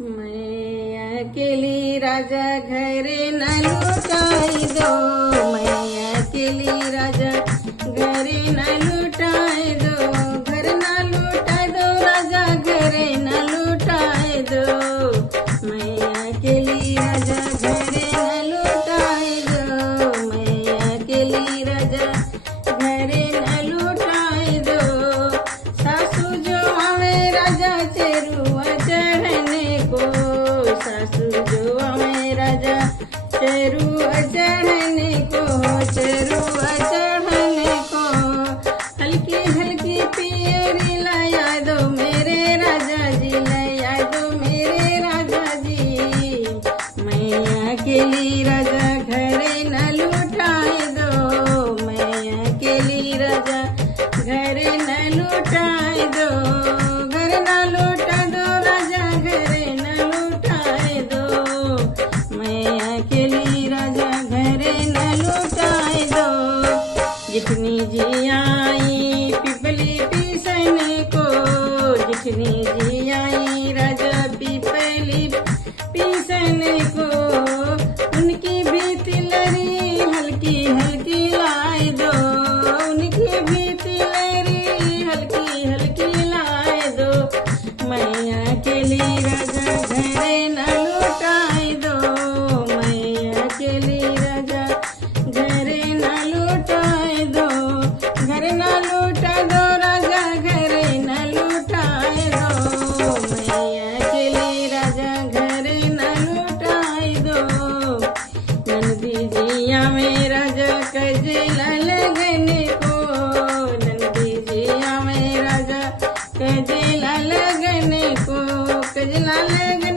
मैं अकेली राजा घरे न लुटाई दो, मैं अकेली राजा घरे न लुटाए दो, घर न लुटाए दो राजा घरे न लुटाए दो, मैं अकेली राजा घरे न लुटाए दो, मैं अकेली राजा घरे न लुटाए दो। सासू जो आवे राजा चेरुआ चढ़ने को, सासू जो आवे राजा चेरुआ चढ़ने को, चेरुआ चढ़ने को, हल्की हल्की पियरी लाया दो मेरे राजा जी, लाया दो मेरे राजा जी। मैं अकेली राजा घरे न लुटाए दो, मैं अकेली राजा घरे न लुटाए दो, घर न लुटा दो राजा घरे न लुटाए दो, मैं अकेली राजा घरे न लुटाए दो। जितनी जी आई पिपली पीसने को, जितनी जी आई राजा पिपली पीसने को, उनकी भी तिलरी हल्की हल्की लाए दो, उनकी भी तिलरी हल्की हल्की लाए दो, मैं अकेली राजा घरे न लुटाए दो, मैं अकेली राजा घरे न लुटाए दो, घर न लुटा दो राजा घरे न लुटाए दो, मैं अकेली राजा घरे न लुटाए दो। नंदी जिया में राजा कजला लगने को, नंदी जिया में राजा कजला लगने को, कजला लगने